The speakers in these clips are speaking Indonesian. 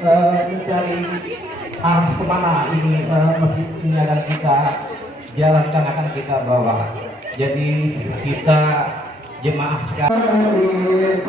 mencari arah kemana ini masjid ini akan kita jalankan, akan kita bawa. Jadi kita jemaah sekalian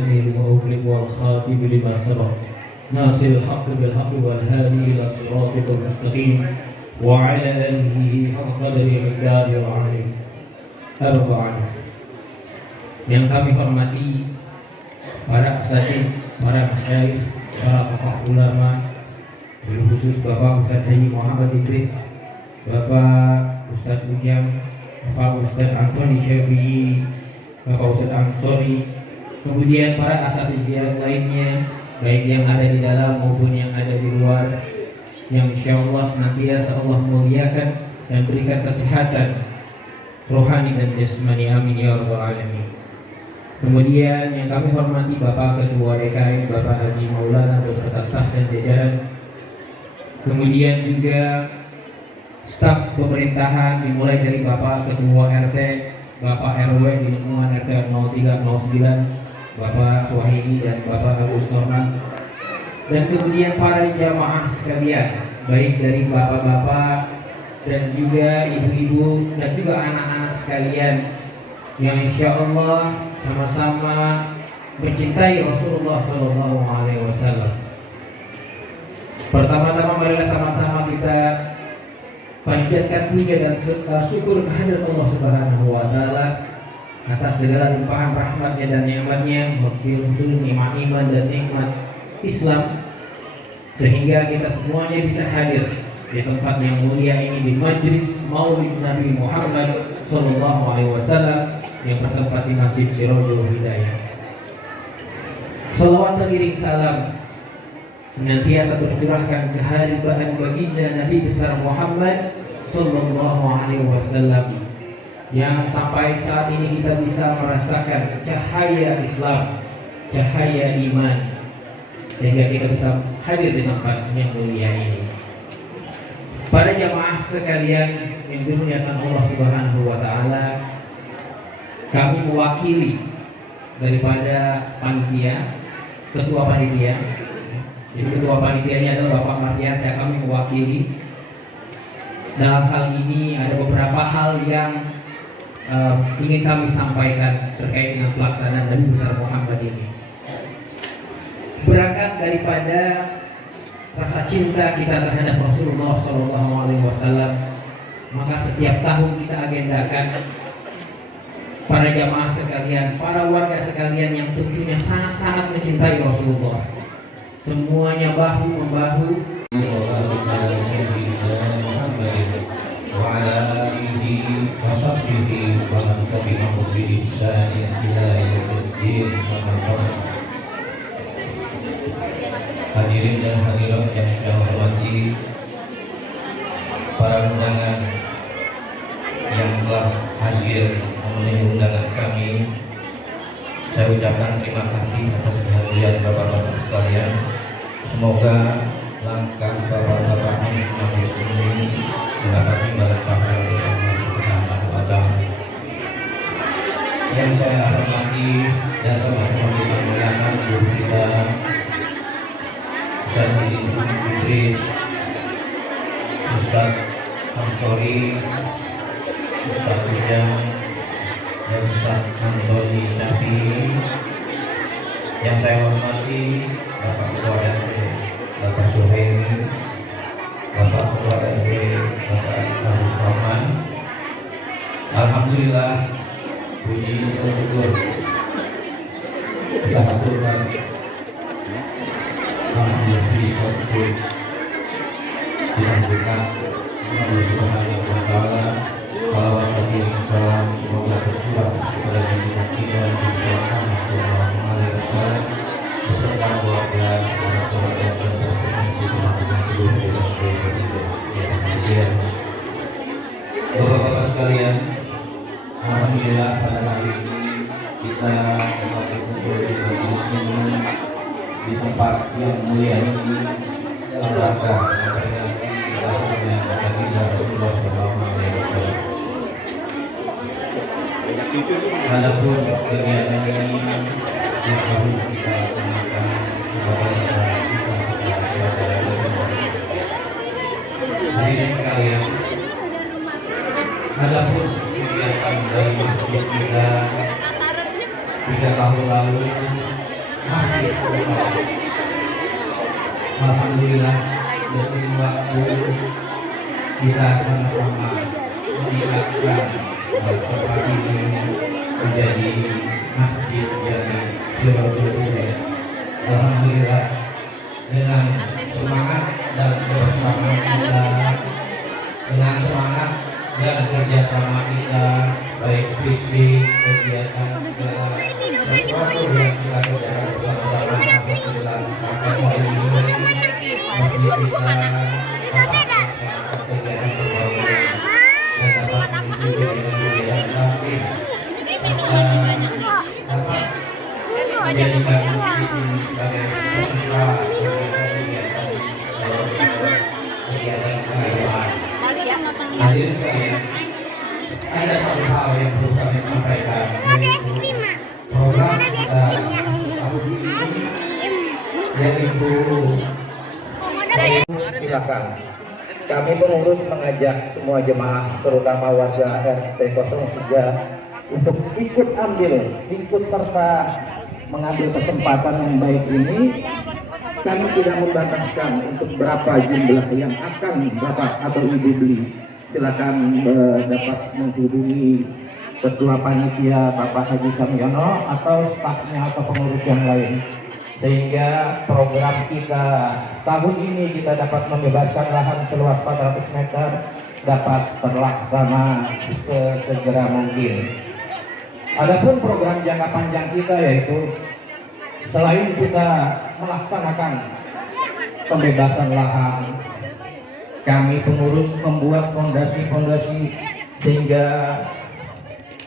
الفاتح لما أغلق والخاتم لما سبق ناصر الحق بالحق والهادي إلى صراطك المستقيم وعلى آله حق قدره ومقداره العظيم. Amma ba'du. Yang kami hormati para asatidz, para masyayikh, para tokoh ulama, khusus Bapak Ustaz Haji Muhammad Idris, Bapak Ustaz Ujang, Bapak Ustaz Antoni Syafi'i, Bapak Ustaz Ansori, kemudian para asatidz yang lainnya, baik yang ada di dalam maupun yang ada di luar, yang insyaallah senantiasa Allah muliakan dan berikan kesehatan rohani dan jasmani, amin ya rabbal alamin. Kemudian yang kami hormati Bapak Ketua DKM Bapak Haji Maulana beserta staf dan jajaran. Kemudian juga staf pemerintahan dimulai dari Bapak Ketua RT, Bapak RW di lingkungan RT 0309, Bapak Suhaimi dan Bapak Agus Norman. Dan kemudian para jamaah sekalian, baik dari bapak-bapak dan juga ibu-ibu dan juga anak-anak sekalian yang insya Allah sama-sama mencintai Rasulullah SAW. Pertama-tama marilah sama-sama kita panjatkan puja dan syukur kehadirat Allah Subhanahu wa Ta'ala atas segala limpahan rahmatnya dan nikmatnya, khusus nikmat iman dan nikmat Islam, sehingga kita semuanya bisa hadir di tempat yang mulia ini, di majlis Maulid Nabi Muhammad Sallallahu Alaihi Wasallam yang bertempat di Masjid Sirajul Hidayah. Salawat teriring salam senantiasa tercurahkan kehadiran baginda Nabi besar Muhammad Sallallahu Alaihi Wasallam yang sampai saat ini kita bisa merasakan cahaya Islam, cahaya iman, sehingga kita bisa hadir di tempat yang mulia ini. Para jamaah sekalian yang dimuliakan Allah Subhanahu wa Ta'ala, kami mewakili daripada panitia, ketua panitia. Jadi ketua panitianya adalah Bapak Mardiansyah, kami mewakili. Dalam hal ini ada beberapa hal yang ingin kami sampaikan terkait dengan pelaksanaan Nabi besar Muhammad ini. Berangkat daripada rasa cinta kita terhadap Rasulullah SAW, maka setiap tahun kita agendakan para jamaah sekalian, para warga sekalian yang tentunya sangat-sangat mencintai Rasulullah, semuanya bahu membahu hadirin dan hadirat yang saya hormati, para undangan yang telah hadir memenuhi undangan kami, saya ucapkan terima kasih atas kehadiran bapak-bapak sekalian. Semoga langkah bapak-bapak ini mendapat imbalan pahala dari Allah Subhanahu wa Ta'ala. Yang saya hormati dan hormati memuliakan guru kita Ustaz Idris, Ustaz Ansori, Ustaz Ujang, dan Ustaz Antoni Syafi'i. Yang saya hormati Bapak Ketua RT, Bapak Suhaimi, Bapak Ketua RW, Bapak Agus Norman. Alhamdulillah, puji dan syukur kita haturkan alhamdulillah syukur dilanjutkan Allah Subhanahu wa Ta'ala. Salawat dan salam semoga tercurah kepada junjungan kita Nabi Sallallahu Alaihi Wasallam beserta keluarga, para sahabat dan kemudian bapak-bapak sekalian, alhamdulillah pada hari ini kita dapat berkumpul di majelis ini di tempat yang mulia ini dalam rangka memperingati lahirnya baginda Rasulullah SAW. Walaupun kegiatan ini yang baru kita lakukan kepada kita hadirin sekalian, walaupun kegiatan dari masjid kita 3 tahun lalu Alhamdulillah dari waktu kita sama-sama mengingatkan tempat ini menjadi masjid yang Siratul. Alhamdulillah dengan semangat dan kebersamaan kita, dengan semangat dan kerjasama kita, baik fisik, kegiatan segala sesuatu yang kita kerjakan bersama-sama, alhamdulillah akan melindungi masjid kita dapat melaksanakan kegiatan pembangunan dan dapat menuju budaya batin serta dapat menjadikan masjid ini sebagai tempat kegiatan keagamaan. Hadirin sekalian, ada satu hal yang perlu kami sampaikan, yaitu program kita tahun ini, yaitu silakan. Kami pengurus mengajak semua jemaah, terutama warga RT 03 untuk ikut serta mengambil kesempatan yang baik ini. Kami tidak membataskan untuk berapa jumlah yang akan Bapak atau Ibu beli. Silakan dapat menghubungi Ketua Panitia Bapak Haji Samyono atau stafnya atau pengurus yang lain, sehingga program kita tahun ini kita dapat membebaskan lahan seluas 400 meter dapat terlaksana sesegera mungkin. Adapun program jangka panjang kita yaitu selain kita melaksanakan pembebasan lahan, kami pengurus membuat fondasi-fondasi sehingga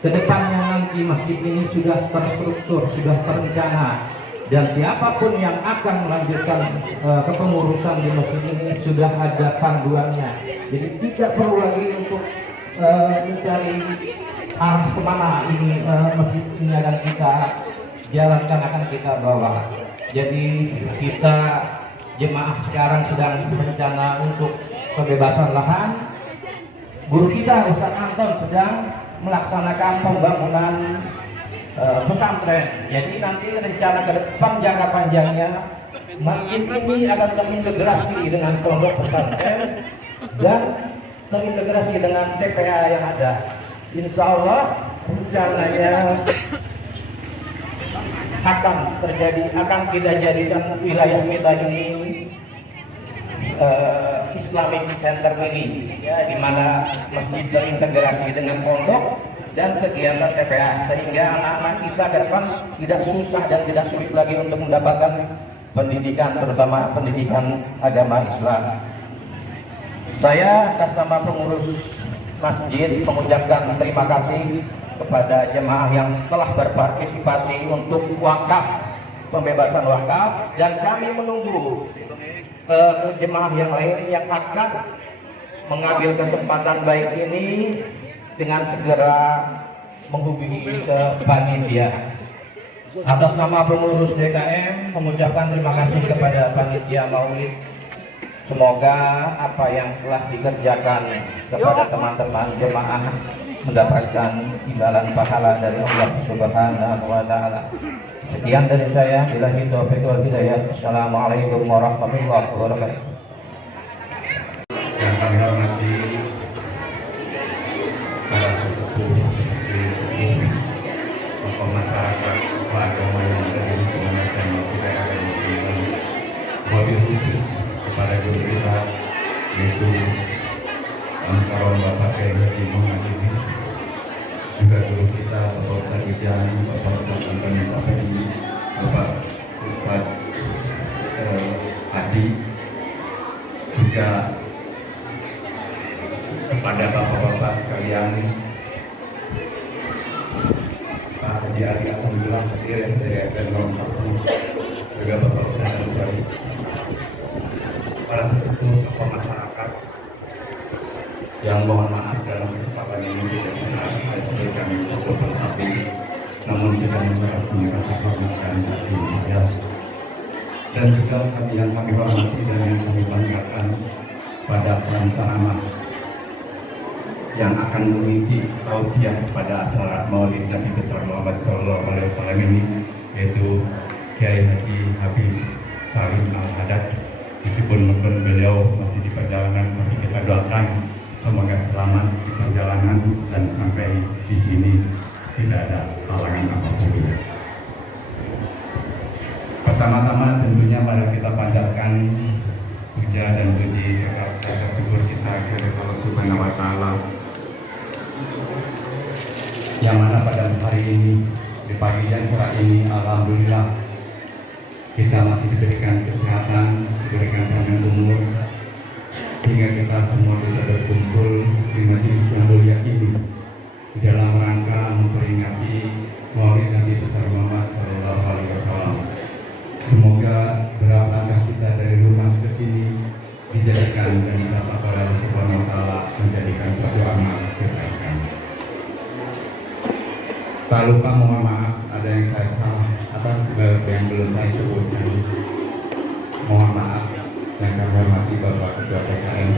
kedepannya nanti masjid ini sudah terstruktur, sudah terencana, dan siapapun yang akan melanjutkan kepengurusan di masjid ini sudah ada panduannya. Jadi tidak perlu lagi untuk mencari arah kemana ini masjid ini akan kita jalankan, akan kita bawa. Jadi kita jemaah sekarang sedang berencana untuk pembebasan lahan. Guru kita Ustaz Anton sedang melaksanakan pembangunan pesantren. Jadi nanti rencana ke depan jangka panjangnya masjid ini akan terintegrasi dengan pondok pesantren dan terintegrasi dengan TPA yang ada. Insya Allah rencananya akan kita jadikan wilayah kita ini Islamic Center ini, ya, di mana masjid terintegrasi dengan pondok dan kegiatan TPA, sehingga anak-anak kita ke depan tidak susah dan tidak sulit lagi untuk mendapatkan pendidikan, terutama pendidikan agama Islam. Saya atas nama pengurus masjid mengucapkan terima kasih kepada jemaah yang telah berpartisipasi untuk wakaf, pembebasan wakaf, dan kami menunggu jemaah yang lain yang akan mengambil kesempatan baik ini dengan segera menghubungi ke panitia. Atas nama pengurus DKM mengucapkan terima kasih kepada panitia Maulid. Semoga apa yang telah dikerjakan kepada teman-teman jemaah mendapatkan imbalan pahala dari Allah Subhanahu wa taala. Sekian dari saya, billahi taufiq wal hidayah. Assalamualaikum warahmatullahi wabarakatuh. Yang kami hormati para sesepuh seperti tokoh masyarakat, agama yang ada di lingkungan agama kita yang ada di sini, wabil khusus kepada guru kita yaitu Angkaron Bapak Kiai Haji Muhammad Idris, juga guru kita Bapak Ustaz Ijani, Bapak Ustaz Antoni Safedi, Bapak Ustaz Adi, juga kepada bapak-bapak sekalian, Pak Haji Ali Alhamdulillah hadir yang saya akan mengucapkan, juga Bapak Ustaz Ansari, para sesepuh tokoh masyarakat yang mohon maaf dalam kesempatan ini tidak bisa saya kami untuk bersatu, namun kita mengucapkan rasa hormat dan terima. Dan juga yang kami hormati dan yang kami banggakan pada penceramah yang akan mengisi tausiah pada acara Maulid Nabi besar Muhammad SAW ini, yaitu Kiai Haji Habib Salim Al-Hadad. Meskipun beliau masih di perjalanan, tapi kita doakan semoga selamat di perjalanan dan sampai di sini tidak ada halangan apapun. Pertama-tama tentunya mari kita panjatkan puja dan puji serta rasa syukur kita kepada Allah Subhanahu wa taala, yang mana pada hari ini di pagi yang cerah ini alhamdulillah kita masih diberikan kesehatan, diberikan panjang umur hingga kita semua bisa berkumpul di majelis yang mulia ini di dalam rangka memperingati Maulid Nabi besar Muhammad Sallallahu Alaihi Wasallam. Semoga beberapa langkah kita dari rumah ke sini dijadikan dan dapat oleh Allah Subhanahu wa taala menjadikan suatu amal kebaikan. Tak lupa mohon maaf ada yang saya salah atau yang belum saya sebutkan. Mohon maaf yang kami hormati Bapak Ketua PKN,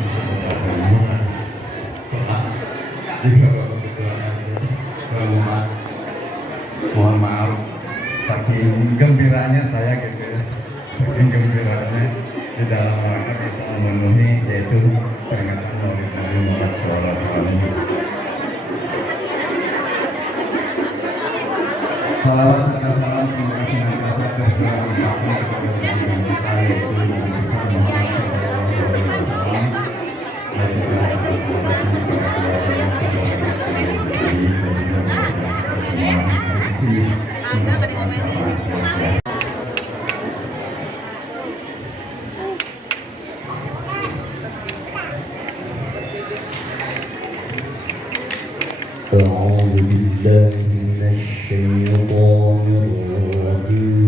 Bapak juga Bapak Ketua RT. Mohon maaf, tapi gembiranya saya gitu ya, saking gembiranya di dalam rangka kita memenuhi yaitu peringatan Maulid Nabi Muhammad SAW. Salawat serta salam terima kasih dan kasih terpulang kepada junjungan kita yaitu Nabi besar Muhammad SAW. Dan juga assalamualaikum warahmatullahi wabarakatuh. أعوذ بالله من الشيطان الرجيم.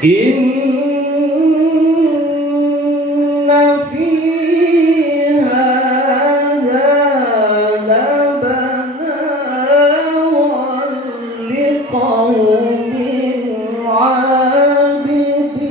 Inna fi hadza labalaghan liqaumin 'abidin.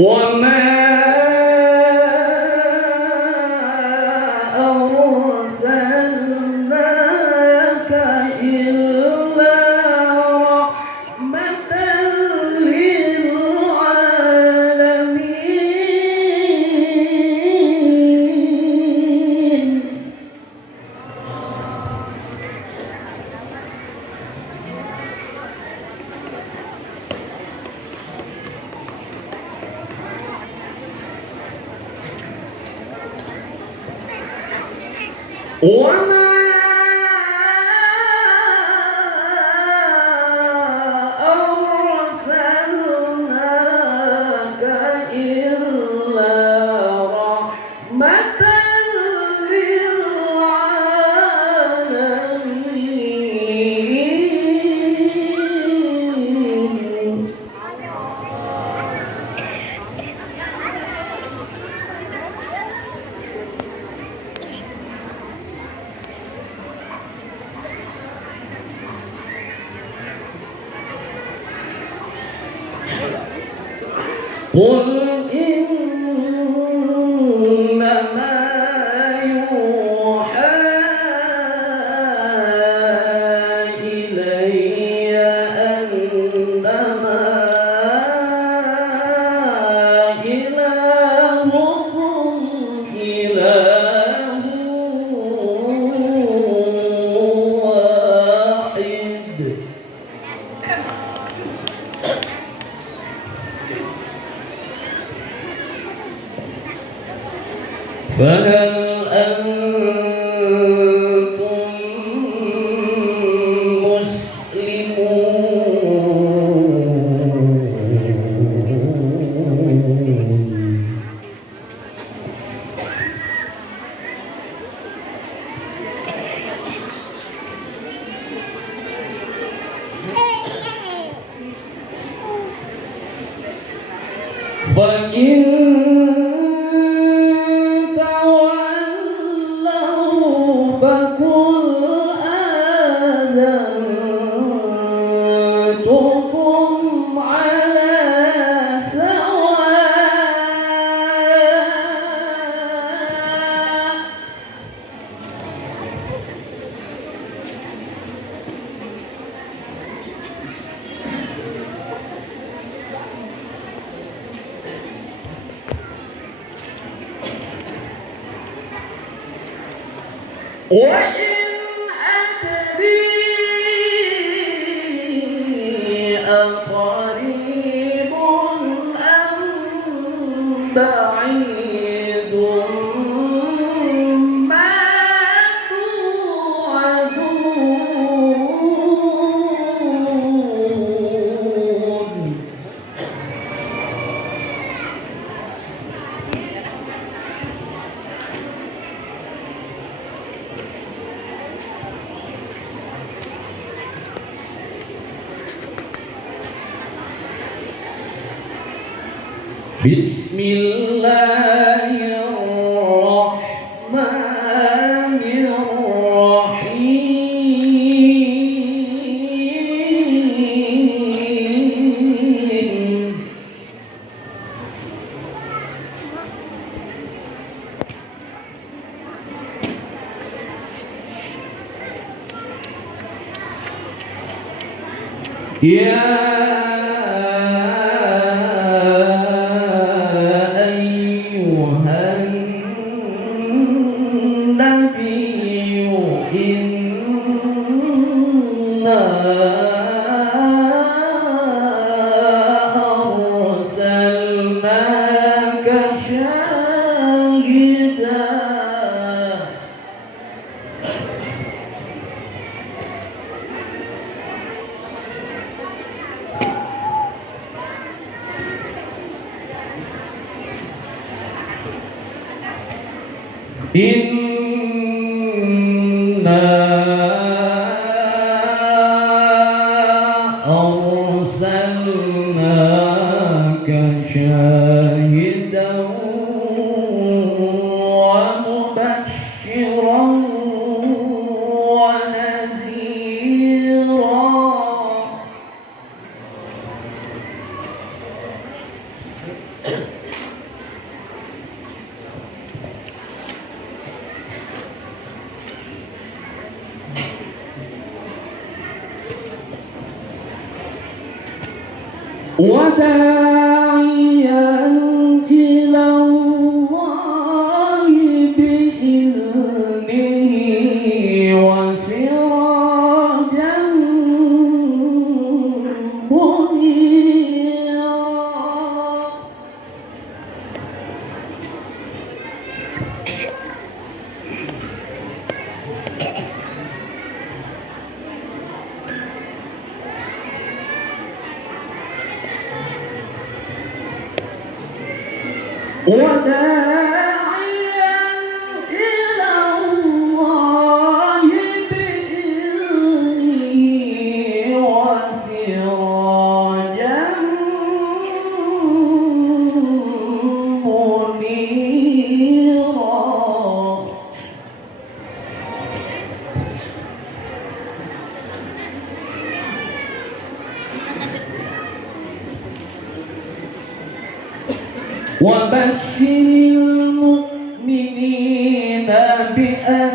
وما أرسلناك إلا رحمة للعالمين. وما أرسلناك إلا رحمة للعالمين. قل إنما يوحى إلي أنه فهل أنتم مسلمون؟ فإن تولوا فقل آذنتكم على سواء وإن أدري أقريب أم بعيد ما توعدون بسم الله الرحمن الرحيم يا أيها النبي إنا أرسلناك شاهدا إنا أرسلناك شاهدا ومبشرا ونذيرا وداعيا إلى الله بإذنه وسراجا منيرا وداعيا إلى الله بإذنه وسراجا منيرا وبشر المؤمنين بأن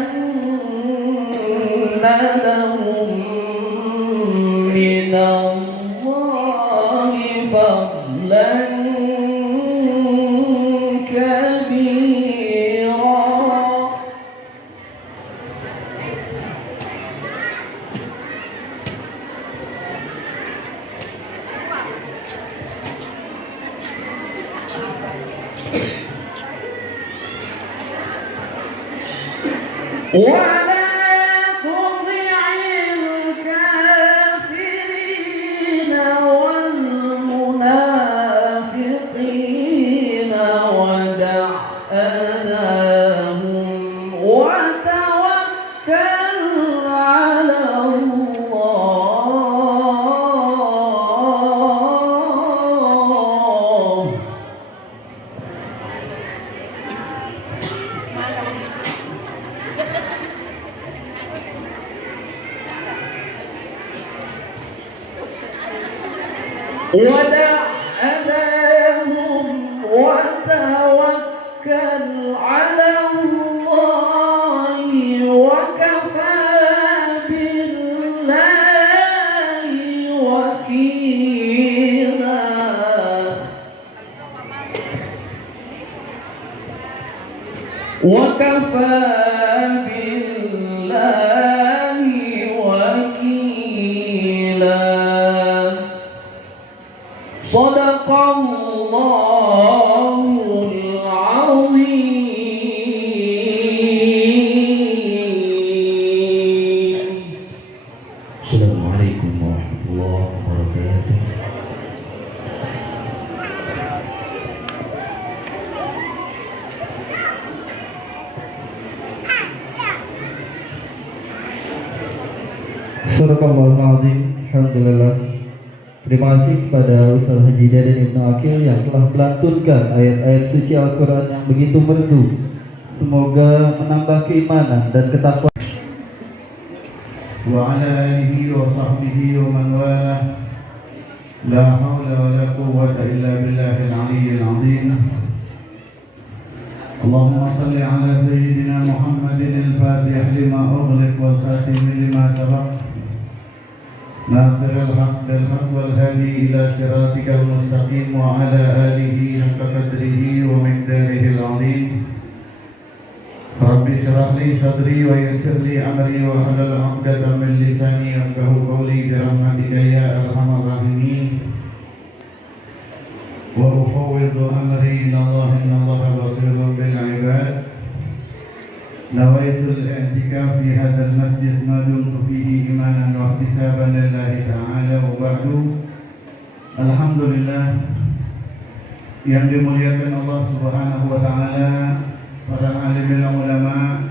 لهم من الله فضلا كبيرا ولا تطع الكافرين والمنافقين ودع أذاهم وتوكل على الله. ودع أذاهم وتوكل على الله وكفى بالله وكيلا. وكفى بالله وكيلا. صدق الله العظيم. Assalamualaikum warahmatullahi wabarakatuh. Sadaqallahul Azim. Alhamdulillah. Terima kasih kepada Ustaz Haji Dadan Ibnu Akil yang telah melantunkan ayat-ayat suci Al-Quran yang begitu merdu. Semoga menambah keimanan dan ketakwaan. وعلى آله وصحبه ومن والاه لا حول ولا قوة إلا بالله العلي العظيم. اللهم صل على سيدنا محمد الفاتح لما أغلق والخاتم لما سبق ناصر الحق بالحق والهادي إلى صراطك المستقيم وعلى آله حق قدره ومقداره العظيم. رب اشرح لي صدري ويسر لي أمري واحلل عقدة من لساني يفقهوا قولي برحمتك يا أرحم الراحمين. وأفوض أمري إلى الله إن الله بصير بالعباد. نويت الاعتكاف في هذا المسجد ما دمت فيه إيمانا واحتسابا لله تعالى وبعد. Alhamdulillah yang dimuliakan Allah Subhanahu wa taala, para alim ulama,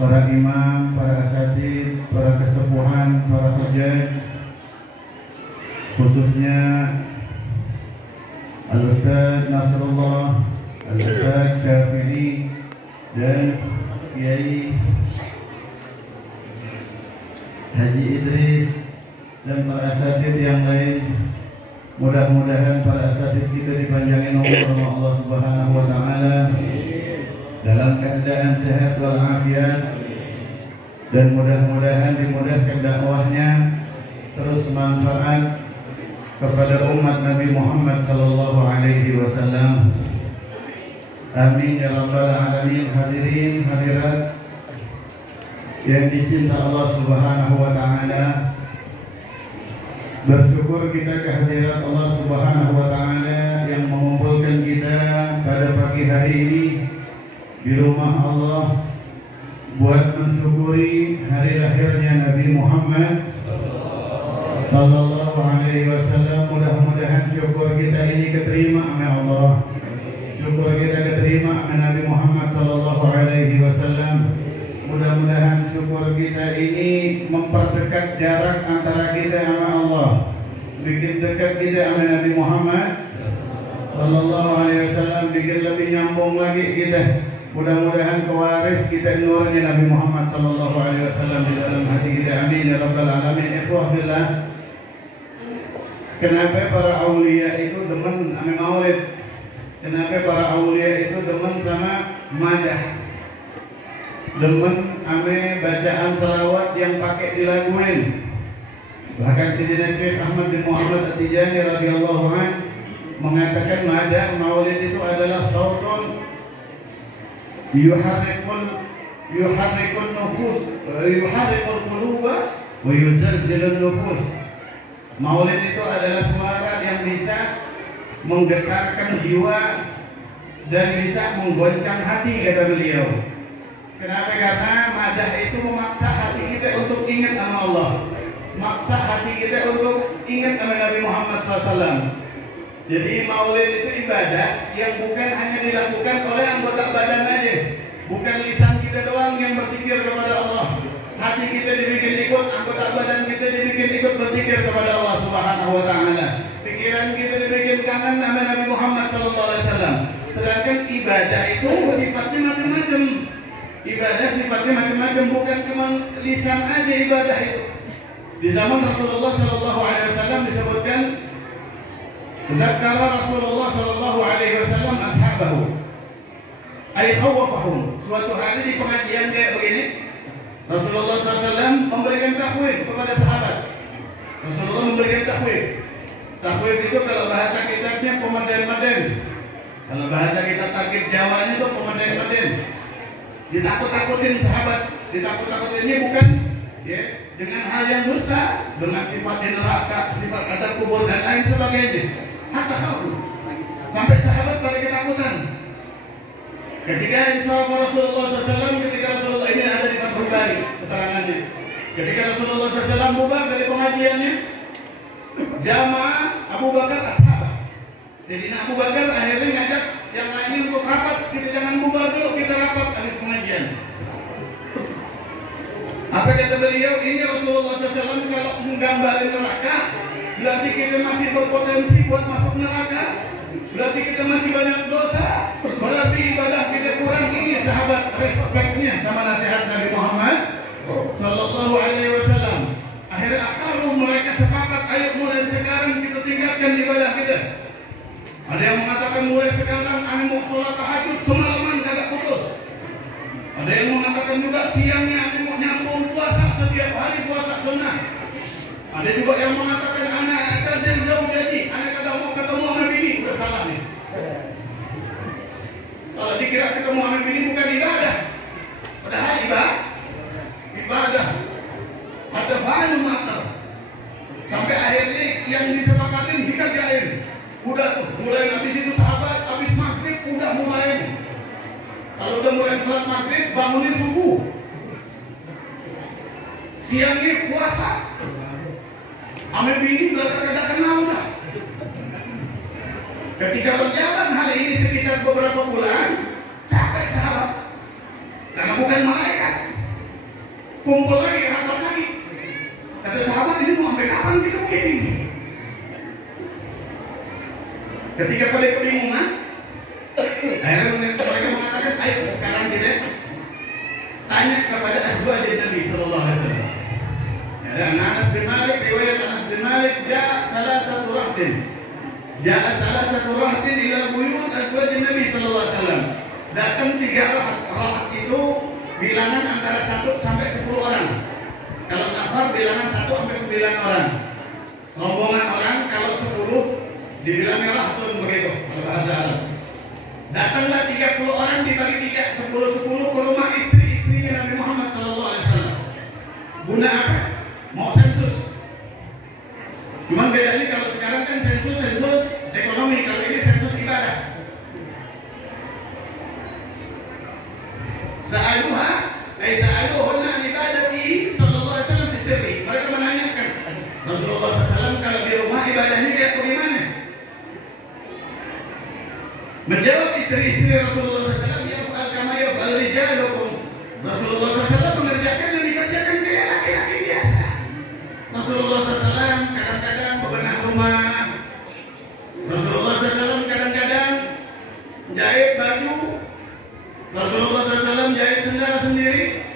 para imam, para asatidz, para kesepuhan, para hujjaj, khususnya Al-Ustaz Nasrullah, Al-Ustaz Syafi'i dan Kiai Haji Idris dan para asatidz yang lain. Mudah-mudahan para asatidz kita dipanjangin umur oleh Allah Subhanahu wa taala dalam keadaan sehat walafiat, dan mudah-mudahan dimudahkan dakwahnya terus manfaat kepada umat Nabi Muhammad sallallahu alaihi wasallam. Amin ya rabbal alamin. Hadirin hadirat yang dicinta Allah Subhanahu wa taala, bersyukur kita kehadirat Allah Subhanahu wa taala yang mengumpulkan kita pada pagi hari ini di rumah Allah buat mensyukuri hari lahirnya Nabi Muhammad sallallahu alaihi wasallam. Mudah-mudahan syukur kita ini keterima oleh Allah. Syukur kita keterima oleh Nabi Muhammad sallallahu alaihi wasallam. Mudah-mudahan syukur kita ini memperdekat jarak antara kita sama Allah, bikin dekat kita sama Nabi Muhammad sallallahu alaihi wasallam, bikin lebih nyambung lagi kita. Mudah-mudahan pewaris kita nurnya Nabi Muhammad sallallahu alaihi wasallam di dalam hati kita. Amin ya rabbal alamin. Ikhwah billah, kenapa para aulia itu demen sama maulid? Kenapa para aulia itu demen sama madah? Demen sama bacaan selawat yang pakai dilaguin. Bahkan Sayyidina Syekh Ahmad bin Muhammad At-Tijani radhiyallahu anhu mengatakan madah maulid itu adalah sautun yuharrikul nufus, yuharrikul quluba wa yuzaljilun nufus. Maulid itu adalah suara yang bisa menggetarkan jiwa dan bisa menggoncang hati, kata beliau. Kenapa? Karena madah itu memaksa hati kita untuk ingat sama Allah, maksa hati kita untuk ingat sama Nabi Muhammad SAW. Jadi maulid itu ibadah yang bukan hanya dilakukan oleh anggota badan aja, bukan lisan kita doang yang berpikir kepada Allah. Hati kita dibikin ikut, anggota badan kita dibikin ikut berpikir kepada Allah Subhanahu wa Ta'ala. Pikiran kita dibikin kangen sama Nabi Muhammad SAW. Sedangkan ibadah itu sifatnya macam-macam. Ibadah sifatnya macam-macam, bukan cuma lisan aja ibadah itu. Di zaman Rasulullah SAW disebutkan, Zakara Rasulullah SAW ashabahu, ay khawafahum. Suatu hari di pengajian kayak begini, Rasulullah SAW memberikan takwif kepada sahabat. Rasulullah memberikan takwif. Takwif itu kalau bahasa kitabnya pemaden-maden. Kalau bahasa kitab tarkib Jawanya itu pemaden-maden. Ditakut-takutin sahabat. Ditakut-takutinnya bukan ya, dengan hal yang dusta, dengan sifat di neraka, sifat azab kubur dan lain sebagainya. Hatta khafu. Sampai sahabat pada ketakutan. Ketika insya Rasulullah SAW, ketika Rasulullah ini ada di Fathul Bari, keterangannya. Ketika Rasulullah SAW bubar dari pengajiannya, jamaah Abu Bakar ashabat. Jadi Abu Bakar akhirnya ngajak yang lainnya untuk rapat. Kita jangan bubar dulu, kita rapat habis pengajian. Apa kata beliau? Ini Rasulullah SAW kalau menggambarin neraka, berarti kita masih berpotensi buat masuk neraka. Berarti kita masih banyak dosa. Berarti ibadah kita kurang. Ini sahabat respeknya sama nasihat Nabi Muhammad Sallallahu Alaihi Wasallam. Akhirnya kalau mereka sepakat, ayo mulai sekarang kita tingkatkan ibadah kita. Ada yang mengatakan mulai sekarang kami mau sholat tahajud semalaman kagak putus. Ada yang mengatakan juga siangnya kami mau nyambung puasa setiap hari, puasa sunnah. Ada juga yang mengatakan anak kazir jauh jadi, anak kagak mau ketemu sama bini. Udah salah nih. Kalau dikira ketemu sama bini bukan ibadah, padahal ibadah. Ada banyak makar. Sampai akhirnya yang disepakatin dikerjain. Udah tuh, mulai habis itu sahabat, habis maghrib udah mulai. Kalau udah mulai sholat maghrib, bangunnya subuh. Siangnya puasa. Ame bini belakang kagak kenal udah. Ketika berjalan hal ini sekitar beberapa bulan, capek sahabat. Karena bukan malaikat. Kumpul lagi, rapat lagi. Kata sahabat, ini mau sampai kapan kita begini? Ketika pada kebingungan, akhirnya mereka mengatakan, ayo sekarang kita tanya kepada azwaj Nabi Sallallahu Alaihi Wasallam. Ada Anas bin Malik, riwayat Anas bin Malik, salah satu rahtin ila buyut azwaj Nabi Sallallahu Alaihi Wasallam. Datang 3 rahat. Rahat itu bilangan antara 1 sampai 10 orang. Kalau nafar bilangan 1 sampai 9 orang. Rombongan orang kalau 10 dibilang rahtun begitu kalau bahasa Arab. Datanglah 30 orang dibagi 3, 10 ke rumah istri-istrinya Nabi Muhammad SAW. Guna apa? Mau sensus. Cuman bedanya kalau sekarang kan sensus ekonomi, kalau ini sensus ibadah. Sa'aluhunna ibadati sallallahu alaihi wasallam fi sirri. Mereka menanyakan Rasulullah SAW kalau di rumah ibadahnya kayak bagaimana? Menjawab istri-istri Rasulullah SAW, yaf'al kama yaf'al rijalukum. Rasulullah SAW mengerjakan yang dikerjakan kayak laki-laki biasa. Rasulullah SAW kadang-kadang bebenah rumah. Rasulullah SAW kadang-kadang jahit baju. Rasulullah SAW jahit sendal sendiri.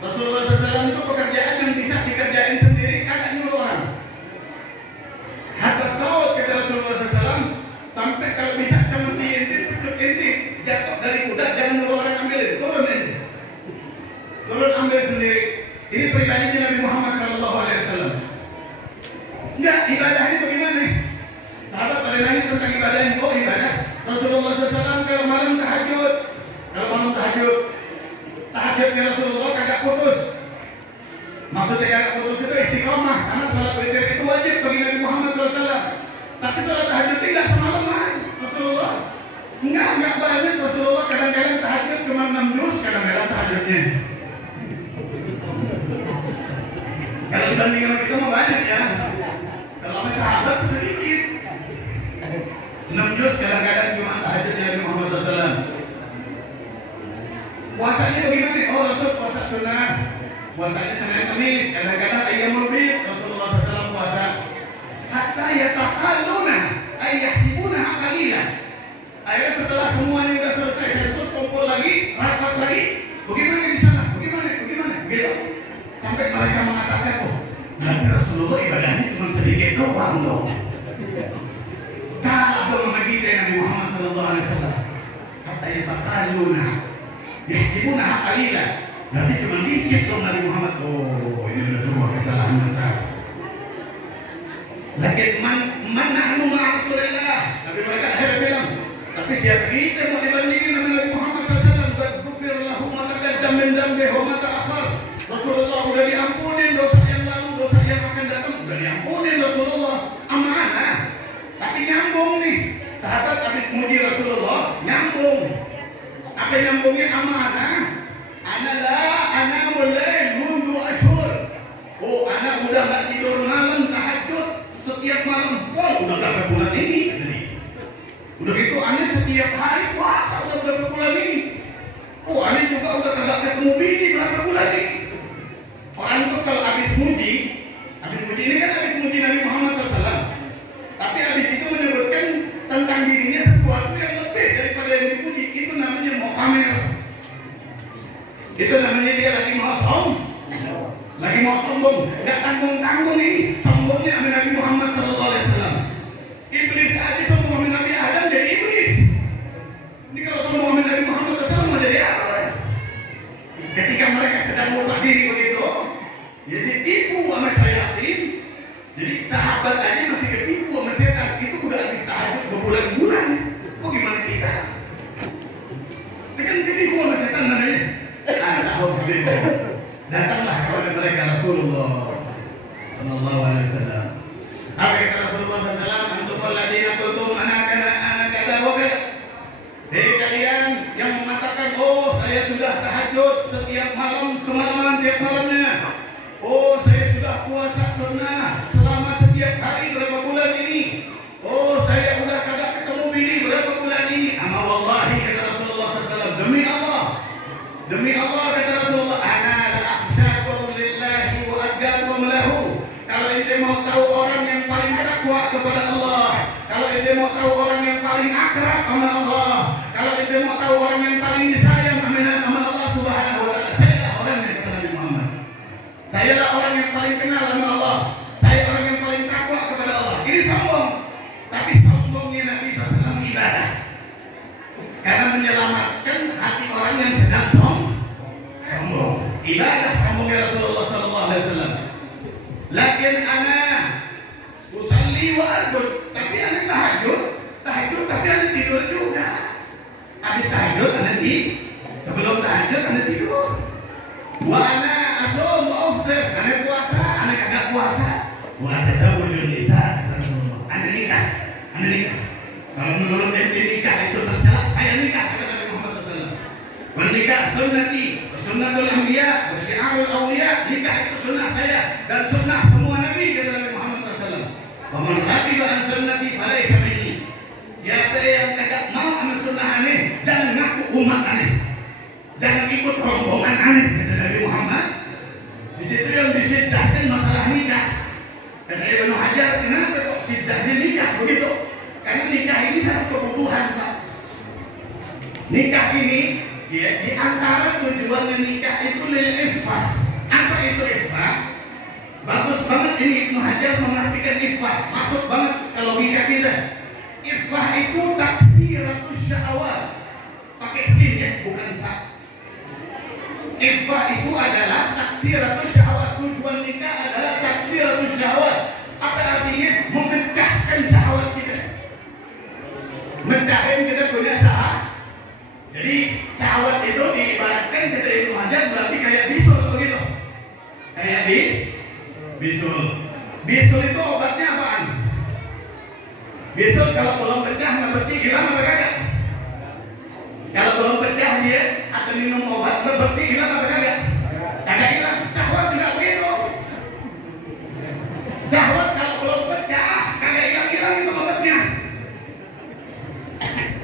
Rasulullah SAW itu pekerjaan yang bisa dikerjain sendiri, kagak nyuruh orang. Hatta sawat kata Rasulullah SAW, sampai kalau bisa cuma diintip, jatuh dari kuda, jangan nyuruh orang ambilin, turun ente. Turun ambil sendiri. Ini pribadinya Nabi Muhammad SAW. Enggak, ibadah ini bagaimana? Sahabat pada nanya tentang ibadah ini, oh ibadah. Rasulullah SAW kalau malam tahajud, tahajudnya Rasulullah kagak putus. Maksudnya kagak putus itu istiqomah, karena salat witir itu wajib bagi Nabi Muhammad SAW. Tapi salat tahajud tidak semalaman Rasulullah. Enggak banyak. Rasulullah kadang-kadang tahajud cuma 6 juz, kadang-kadang tahajudnya. Kalau dibanding sama kita mah banyak ya. Kalau sama sahabat sedikit. 6 juz kadang-kadang cuma tahajud Nabi Muhammad SAW. Puasanya bagaimana? Oh, Rasul puasa sunnah. Puasanya Senin Kamis, kadang-kadang ayyamul bid Rasulullah SAW puasa. Hatta yataqalluna ay yahsibuna qalila. Akhirnya setelah semuanya sudah selesai, Rasul kumpul lagi, rapat lagi. Bagaimana di sana? Bagaimana? Gitu. Sampai mereka mengatakan, oh, nanti Rasulullah ibadahnya cuma sedikit doang dong. Kalah dong sama kita Nabi Muhammad SAW. Hatta yataqalluna yahsibuna qalila. Nanti cuma dikit dong Nabi Muhammad. Oh, ini sudah semua kesalahan besar. Lakin man nahnu ma'a Rasulillah. Tapi mereka akhirnya bilang, tapi siapa kita mau dibandingin dengan Nabi Muhammad SAW? Ghufir lahu ma taqaddama min dhanbihi wa ma ta'akhkhar. Rasulullah udah diampunin dosa yang lalu, dosa yang akan datang udah diampunin Rasulullah. Amanah. Tapi nyambung nih. Sahabat habis muji Rasulullah, nyambung. Apa nyambungnya amanah? Ana mulai mundu ashur. Oh, ana udah gak tidur malam tahajud setiap malam. Oh, udah berapa bulan ini? Udah gitu, ana setiap hari puasa udah berapa bulan ini? Oh, ana juga udah kagak ketemu bini berapa bulan ini? Orang tuh kalau habis muji ini kan habis muji Nabi Muhammad SAW. Tapi habis itu menyebutkan tentang dirinya sesuatu yang lebih daripada yang dipuji. Itu namanya mau pamer. Itu namanya dia lagi mau sombong, nggak tanggung ini sombongnya sama Nabi Muhammad SAW. Iblis aja sombong sama Nabi Adam jadi iblis. Ini kalau sombong sama Nabi Muhammad SAW mau jadi apa? Ketika mereka sedang lupa diri begitu, jadi tipu sama syaitan. Jadi sahabat aja masih ketipu sama setan. Itu udah habis tahajud berbulan-bulan. Kok gimana kita? Itu kan ketipu sama setan namanya. Datanglah kepada mereka Rasulullah sallallahu alaihi wasallam. Apa kata Rasulullah sallallahu alaihi wasallam? Antum alladzina qultum ana kada wa kada. Hei kalian yang mengatakan, oh saya sudah tahajud setiap malam semalaman tiap malamnya. Oh saya sudah puasa sunnah selama setiap hari berapa bulan ini. Oh saya sudah kagak ketemu bini berapa bulan ini. Ama wallahi kata Rasulullah sallallahu alaihi wasallam, demi Allah kata Rasulullah, ana la-akhsyakum lillahi wa atqakum lahu. Kalau ente mau tahu orang yang paling takwa kepada Allah, kalau ente mau tahu orang yang paling akrab sama Allah, kalau ente mau tahu orang yang paling disayang sama Allah Subhanahu wa taala, saya lah orang yang kata Nabi Muhammad. Saya lah orang yang paling kenal sama Allah. Saya orang yang paling takwa kepada Allah. Ini sombong. Tapi sombongnya Nabi SAW ibadah. Karena menyelamatkan hati orang yang sedang sombong. Ibadah sombongnya Rasulullah SAW. Lakin ana usalli wa arjud. Tapi ana tahajud tapi ana tidur juga. Habis tahajud ana sebelum tahajud ana tidur. Wa ana asum wa uftir. Ana puasa, ana kagak puasa. Wa ana zawjul nisa. Ana nikah. Kalau menurut ente nikah itu tercela, saya nikah kata Nabi Muhammad SAW. Menikah sunnati, sunnatul anbiya, syiarul awliya. Nikah itu sunnah saya dan sunnah semua nabi kata Nabi Muhammad SAW. Faman raqiba an sunnati falaysa minni. Siapa yang kagak mau sama sunnah aneh, jangan ngaku umat aneh. Jangan ikut rombongan aneh kata Nabi Muhammad. Di situ yang disidahkan masalah nikah. Kata Ibnu Hajar, kenapa kok sidahnya nikah begitu? Karena nikah ini satu kebutuhan, Pak. Nikah ini, ya, di antara tujuannya nikah itu lil-ifah. Apa itu ifah? Bagus banget ini Ibnu Hajar mengartikan ifah. Masuk banget ke logika kita. Ifah itu taksiratus syahwat. Pakai sin ya, bukan sa. Ifah itu adalah taksiratus syahwat. Tujuan nikah adalah taksiratus syahwat. Apa artinya? Memecahkan syahwat kita. Mencahin kita punya syahwat. Jadi syahwat itu diibaratkan kata Ibnu Hajar berarti kayak bisul begitu. Kayak bisul. Bisul itu obatnya apaan? Bisul kalau belum pecah nggak berarti hilang apa kagak? Kalau belum pecah dia akan minum obat, berarti hilang apa kagak? Kagak hilang. Syahwat tidak begitu. Syahwat kalau belum pecah, kagak hilang itu obatnya.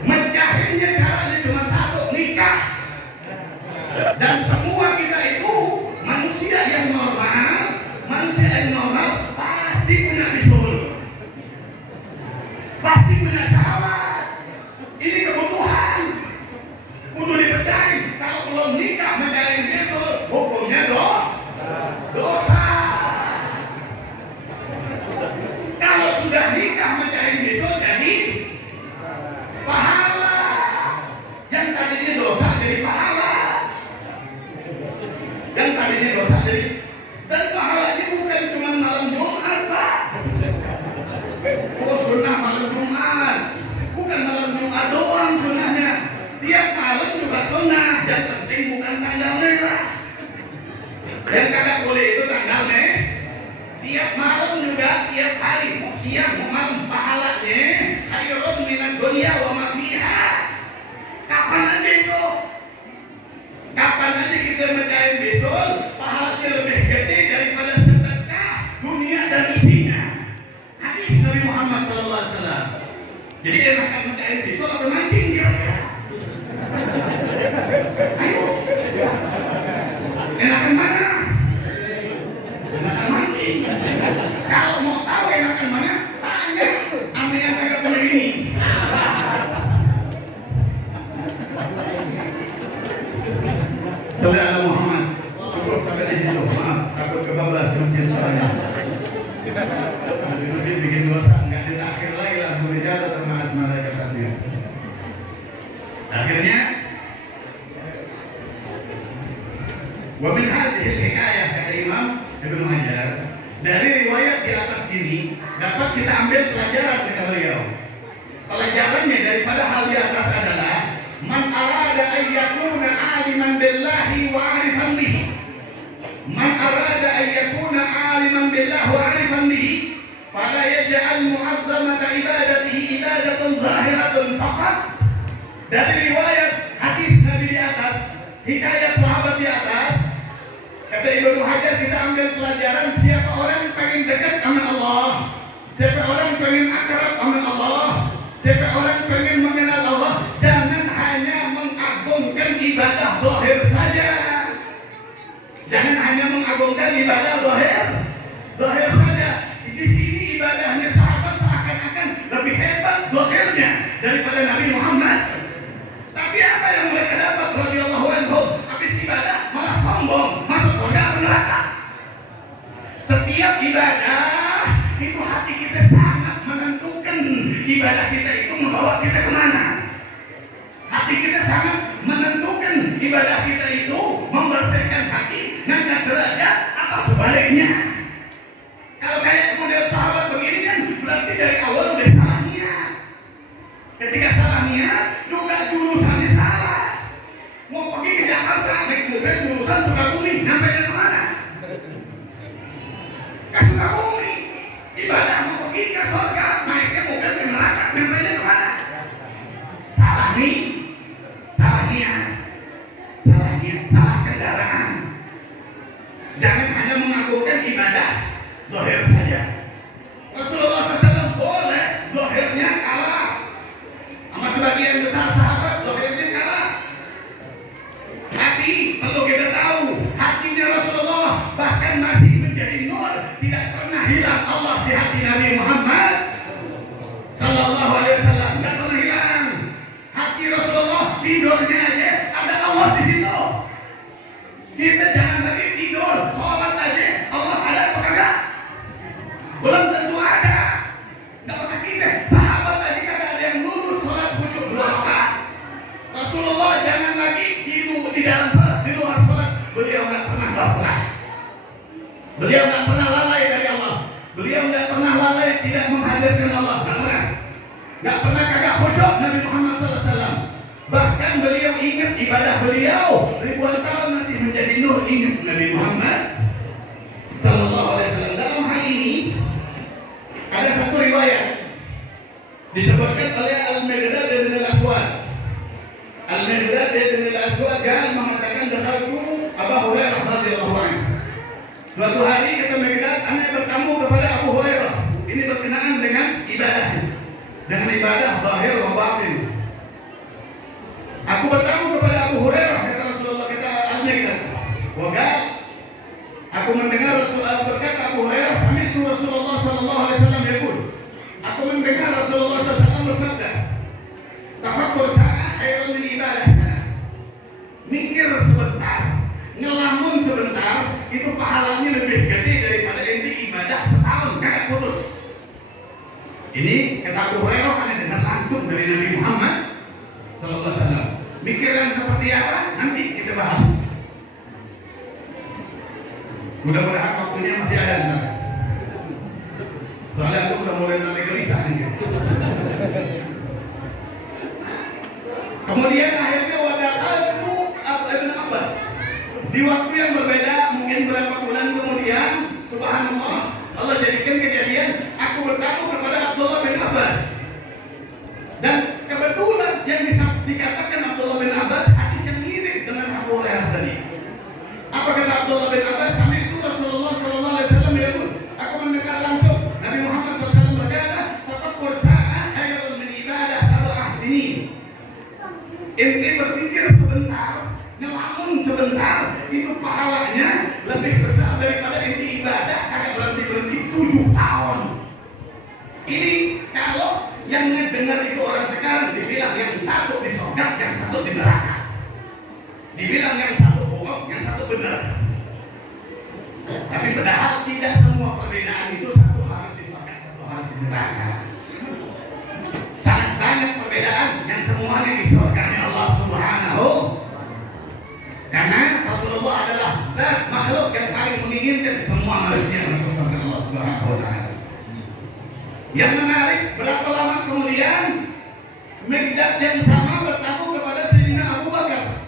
Mecahinnya caranya cuma satu, nikah. Dan semua kita itu manusia yang normal pasti punya bisul, pasti punya syahwat. Ini kebutuhan, kudu dipecahin. Kalau belum nikah mecahin bisul, hukumnya dosa. Kalau sudah nikah mecahin bisul jadi pahala. Yang tadinya dosa jadi pahala. Yang tadinya dosa jadi, dan pahala ini bukan cuma malam Jumat, Pak. Oh, sunnah malam Jumat, bukan malam Jumat doang sunnahnya. Tiap malam juga sunnah. Yang penting bukan tanggal merah. Yang kagak boleh itu tanggal merah. Tiap malam juga, tiap hari, mau siang mau malam, pahalanya khairun minad dunya wa ma fiha. Kapan aja itu? Kapan aja kita mecahin bisul, pahalanya lebih gede daripada sedekah dunia dan isinya. Hadis Nabi Muhammad SAW. Jadi enakan mecahin bisul atau mancing dia? Ayo, enakan mana? Enakan mancing. Kalau mau tahu enakan mana, tanya sama yang kagak boleh ini. Saudara Muhammad, cukup sampai di situ. Maaf, takut kebablas mesin soalnya. Mesin bikin dosa, nggak ditakhir lagi lah berbicara sama malaikat takdir. Akhirnya, wa min hadhihi al-hikayah kata Imam Ibnu Hajar, dari riwayat di atas ini dapat kita ambil pelajaran kata beliau. Pelajarannya daripada hal di atas adalah man arada an yakuna aliman billahi wa arifan bihi. Man arada an yakuna aliman billahi wa arifan bihi fala yaj'al mu'azzamata ibadatihi ibadatun zahiratun faqat. Dari riwayat hadis Nabi di atas, hikayat sahabat di atas, kata Ibnu Hajar kita ambil pelajaran siapa orang pengen dekat sama Allah, siapa orang pengen akrab sama Allah, siapa orang pengen mengenal Allah, jangan hanya mengagungkan ibadah zahir saja. Jangan hanya mengagungkan ibadah zahir saja. Di sini ibadahnya sahabat seakan-akan lebih hebat zahirnya daripada Nabi Muhammad. Tapi apa yang mereka dapat radhiyallahu anhu? Habis ibadah malah sombong, masuk surga atau neraka. Setiap ibadah itu hati kita sangat menentukan ibadah kita itu membawa kita kemana. Hati kita sangat menentukan ibadah kita itu membersihkan hati, ngangkat derajat atau sebaliknya. Kalau kayak model sahabat begini kan berarti dari awal udah salah niat. Ketika salah niat juga jurusannya salah. Mau pergi ke Jakarta naik mobil jurusan Sukabumi, sampai ke mana? Ke Sukabumi. Ibadah mau pergi ke surga, naiknya mobil ke neraka, sampai ke mana? Salah nih. Salah niat, salah kendaraan. Jangan hanya mengagungkan ibadah zahir saja. Rasulullah SAW boleh zahirnya kalah sama sebagian besar sahabat, zahirnya kalah. Hati perlu kita tahu, hatinya Rasulullah bahkan masih menjadi nur, tidak pernah hilang Allah di hati Nabi Muhammad Sallallahu Alaihi Wasallam, tidak pernah hilang. Hati Rasulullah tidurnya aja ada Allah di situ. Kita jangan lagi tidur, sholat aja Allah ada apa kagak? Belum tentu ada. Nggak usah kita. Sahabat aja kagak ada yang lulus sholat khusyuk 2 rakaat. Rasulullah jangan lagi di dalam sholat, di luar sholat. Beliau nggak pernah ghaflah. Beliau nggak pernah lalai dari Allah. Beliau nggak pernah lalai tidak menghadirkan Allah. Nggak pernah kagak khusyuk Nabi Muhammad SAW. Bahkan beliau ingat ibadah beliau ribuan tahun masih menjadi nur. Ingat Nabi Muhammad Sallallahu Alaihi Wasallam. Dalam hal ini ada satu riwayat disebutkan oleh Al-Miqdad bin Al-Aswad. Al-Miqdad bin Al-Aswad mengatakan dakhaltu Abu Hurairah radhiyallahu anhu. Suatu hari kata Miqdad, ana bertamu kepada Abu Hurairah. Ini berkenaan dengan ibadah. Dengan ibadah zahir wa batin. Aku bertamu kepada Abu Hurairah kata Rasulullah kata Al-Miqdad. Waqal aku mendengar Rasulullah berkata Abu Hurairah sami'tu Rasulullah sallallahu alaihi wasallam yaqul. Aku mendengar Rasulullah sallallahu alaihi wasallam bersabda, tafakkur sa'ah khairun min ibadah sana. Mikir sebentar, ngelamun sebentar, itu pahalanya lebih gede daripada ente ibadah setahun kagak putus. Ini kata Abu Hurairah kan dengar langsung dari Nabi Muhammad sallallahu alaihi wasallam. Mikir yang seperti apa? Nanti kita bahas. Mudah-mudahan waktunya masih ada. Soalnya aku udah mulai nanti gelisah nih. Kemudian akhirnya wada'atu Ibn Abbas. Di waktu yang berbeda, mungkin berapa bulan kemudian, subhanallah, Allah jadikan kejadian, aku bertamu kepada Abdullah bin Abbas. Dan kebetulan yang dikatakan Abdullah bin Abbas, hadis yang mirip dengan Abu Hurairah tadi. Apa kata Abdullah bin Abbas? Sama itu Rasulullah sallallahu alaihi wasallam yaqul, aku mendengar langsung Nabi Muhammad SAW berkata, tafakkur sa'ah khairun min ibadah sab'ah sinin. Ente berpikir sebentar, ngelamun sebentar, itu pahalanya lebih besar daripada ente ibadah kagak berhenti-berhenti 7 tahun. Ini kalau yang ngedengar itu orang sekarang dibilang yang satu di surga, yang satu di neraka. Dibilang yang satu bohong, yang satu benar. Tapi padahal tidak semua perbedaan itu satu harus di surga, satu harus di neraka. Sangat banyak perbedaan yang semuanya di surganya Allah Subhanahu. Karena Rasulullah adalah zat makhluk yang paling menginginkan semua manusia masuk surga Allah Subhanahu wa taala. Yang menarik, berapa lama kemudian Miqdad yang sama bertamu kepada Sayyidina Abu Bakar.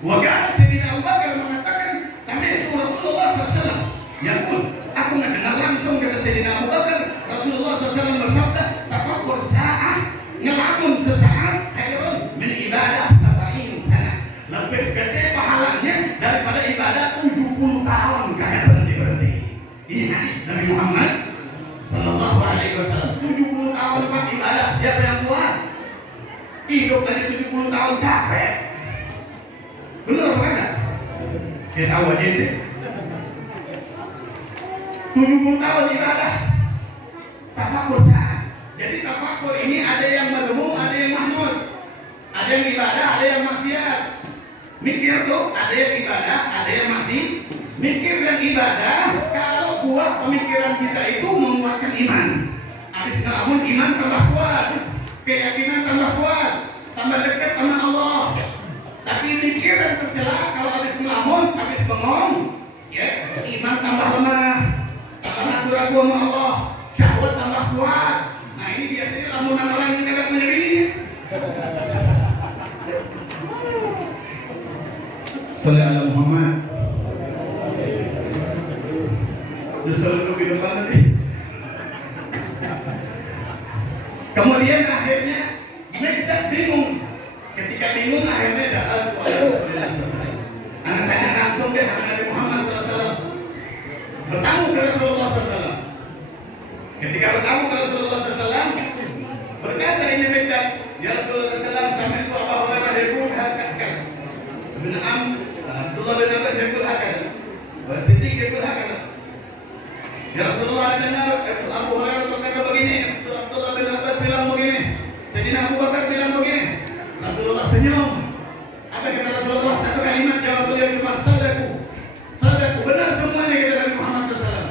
Waqal Sayyidina Abu Bakar mengatakan, sami'tu Rasulullah SAW yaqul, aku mendengar langsung kata Sayyidina Abu Bakar, Rasulullah SAW bersabda, tafakkur sa'ah, ngelamun sesaat, khairun min ibadah 70 sana. Lebih gede pahalanya daripada ibadah 70 tahun kagak berhenti-berhenti. Ini hadis Nabi Muhammad sallallahu alaihi wasallam. 70 tahun Pak ibadah, siapa yang kuat? Hidup aja 70 tahun capek. Benar apa enggak? Kita tahu aja deh. 70 tahun ibadah. Tafakkur sa'ah. Jadi tafakkur ini ada yang madhmum, ada yang mahmud. Ada yang ibadah, ada yang maksiat. Mikir tuh, ada yang ibadah, ada yang masih. Mikir dan ibadah, kalau buat pemikiran kita itu menguatkan iman. Habis ngelamun iman tambah kuat, keyakinan tambah kuat, tambah dekat sama Allah. Tapi mikir dan tercela kalau habis ngelamun, habis bengong, ya iman tambah lemah, ragu-ragu sama Allah, syahwat tambah kuat. Nah ini biasanya lamunan orang yang kagak punya diri. Sallallahu alaihi Muhammad. Disuruh di depan tadi. Kemudian akhirnya Miqdad bingung. Ketika bingung akhirnya datang kepada Rasulullah. Anak tanya langsung deh Nabi Muhammad SAW. Bertamu ke Rasulullah SAW. Ketika bertamu ke Rasulullah SAW, berkata ini Miqdad, ya Rasulullah SAW, kami itu Abu Hurairah yaqul hakaka. Ibn Abdullah bin Abbas yaqul hakaka. Wa Siddiq yaqul hakaka. Ya Rasulullah dengar Abu Hurairah berkata begini, Abdullah bin Abbas bilang begini, Sayyidina Abu Bakar bilang begini. Rasulullah senyum. Apa kata Rasulullah? Satu kalimat jawab beliau cuma sadaku. Sadaku benar semuanya kata Nabi Muhammad SAW.